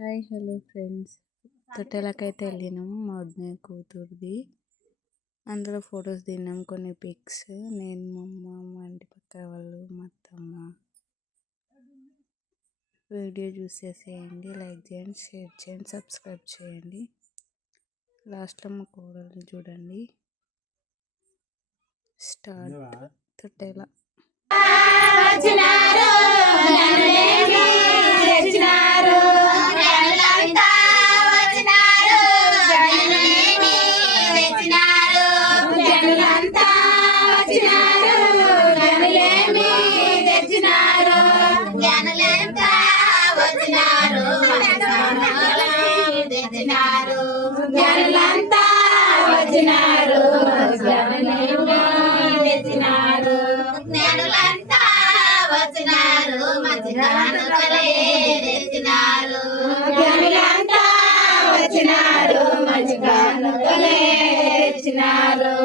Hi hello friends, తొట్టెలకైతే వెళ్ళినాం మా వదిన కూతురుది. అందులో ఫొటోస్ దిగినాం, కొన్ని పిక్స్. నేను, మా అమ్మ, మా ఇంటి పక్క వాళ్ళు, మా అత్తమ్మ. వీడియో చూసేసేయండి, లైక్ చేయండి, షేర్ చేయండి, సబ్స్క్రైబ్ చేయండి. లాస్ట్లో మా కోడల్ని చూడండి. స్టార్ట్. తొట్టెల జనులంతా వచ్చినారు, జ్ఞానులంతా వచ్చినారు, మంచి కానుకలే తెచ్చినారు. జనులంతా వచ్చినారు, మంచి కానుకలే తెచ్చినారు.